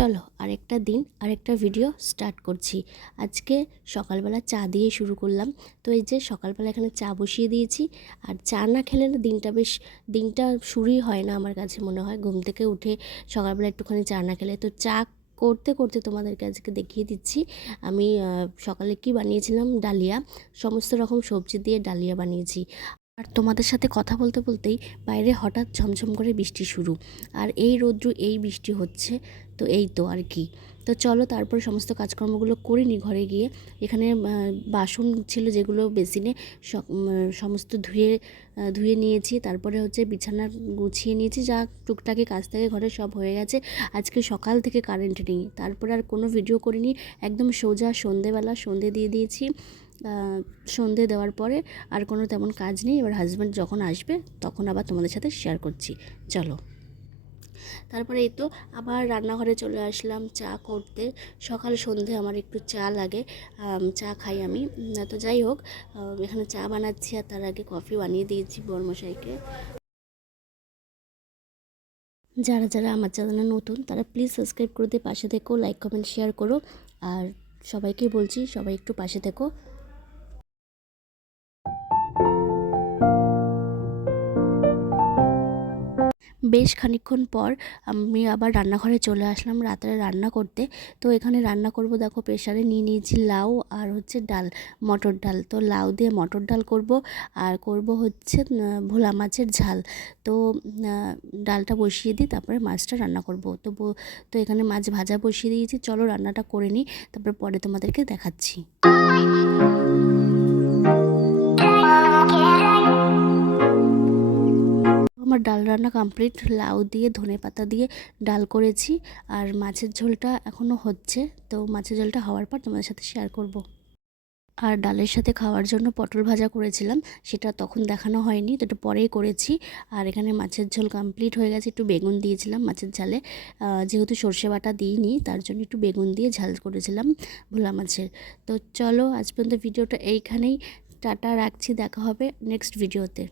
চলো আরেকটা দিন আরেকটা ভিডিও স্টার্ট করছি। আজকে সকালবেলা চা দিয়ে শুরু করলাম। তো এই যে সকালবেলা এখানে চা বসিয়ে দিয়েছি। আর চা না খেলে না দিনটা শুরুই হয় না আমার কাছে মনে হয়। ঘুম থেকে উঠে সকালবেলা একটুখানি চা না খেলে, তো চা করতে করতে তোমাদেরকে আজকে দেখিয়ে দিচ্ছি আমি সকালে কি বানিয়েছিলাম। ডালিয়া, সমস্ত রকম সবজি দিয়ে ডালিয়া বানিয়েছি। আর তোমাদের সাথে কথা বলতে বলতেই বাইরে হঠাৎ ঝমঝম করে বৃষ্টি শুরু। আর এই রৌদ্র এই বৃষ্টি হচ্ছে, তো এই তো আর কি। তো চলো তারপরে সমস্ত কাজকর্মগুলো করে নিই ঘরে গিয়ে। এখানে বাসন ছিল যেগুলো বেসিনে, সমস্ত ধুয়ে নিয়েছি। তারপরে হচ্ছে বিছানা গুছিয়ে নিয়েছি, যা টুকটাকি কাজ থেকে ঘরে সব হয়ে গেছে। আজকে সকাল থেকে কারেন্ট নেই, তারপরে আর কোনো ভিডিও করিনি। একদম সোজা সন্ধেবেলা সন্ধে দিয়ে দিয়েছি। সন্ধে দেওয়ার পরে আর কোনো তেমন কাজ নেই। এবার হাজব্যান্ড যখন আসবে তখন আবার তোমাদের সাথে শেয়ার করছি। চলো, তারপরে এই তো আবার রান্নাঘরে চলে আসলাম চা করতে। সকাল সন্ধে আমার একটু চা লাগে, চা খাই আমি। তো যাই হোক, এখানে চা বানাচ্ছি আর তার আগে কফি বানিয়ে দিয়েছি বরমশাইকে। যারা যারা আমার চ্যানেলে নতুন তারা প্লিজ সাবস্ক্রাইব করে দিয়ে পাশে থেকো, লাইক কমেন্ট শেয়ার করো। আর সবাইকে বলছি সবাই একটু পাশে থেকো। বেশ খানিকক্ষণ পর আমি আবার রান্নাঘরে চলে আসলাম রাত্রে রান্না করতে। তো এখানে রান্না করব, দেখো প্রেশারে নিয়ে নিয়েছি লাউ আর হচ্ছে ডাল, মটর ডাল। তো লাউ দিয়ে মটর ডাল করব, আর করব হচ্ছে ভোলা মাছের ঝাল। তো ডালটা বসিয়ে দিই, তারপরে মাছটা রান্না করব। তো এখানে মাছ ভাজা বসিয়ে দিয়েছি। চলো রান্নাটা করে নিই, তারপরে পরে তোমাদেরকে দেখাচ্ছি। আমার ডাল রান্না কমপ্লিট। লাউ দিয়ে ধনেপাতা দিয়ে ডাল করেছি, আর মাছের ঝোলটা এখনও হচ্ছে। তো মাছের ঝোলটা হওয়ার পর তোমাদের সাথে শেয়ার করব। আর ডালের সাথে খাওয়ার জন্য পটল ভাজা করেছিলাম, সেটা তখন দেখানো হয়নি, তো একটু পরেই করেছি। আর এখানে মাছের ঝোল কমপ্লিট হয়ে গেছে। একটু বেগুন দিয়েছিলাম মাছের ঝালে, যেহেতু সর্ষে বাটা দিইনি তার জন্য একটু বেগুন দিয়ে ঝাল করেছিলাম ভোলা মাছের। তো চলো আজ পর্যন্ত ভিডিওটা এইখানেই, টাটা রাখছি, দেখা হবে নেক্সট ভিডিওতে।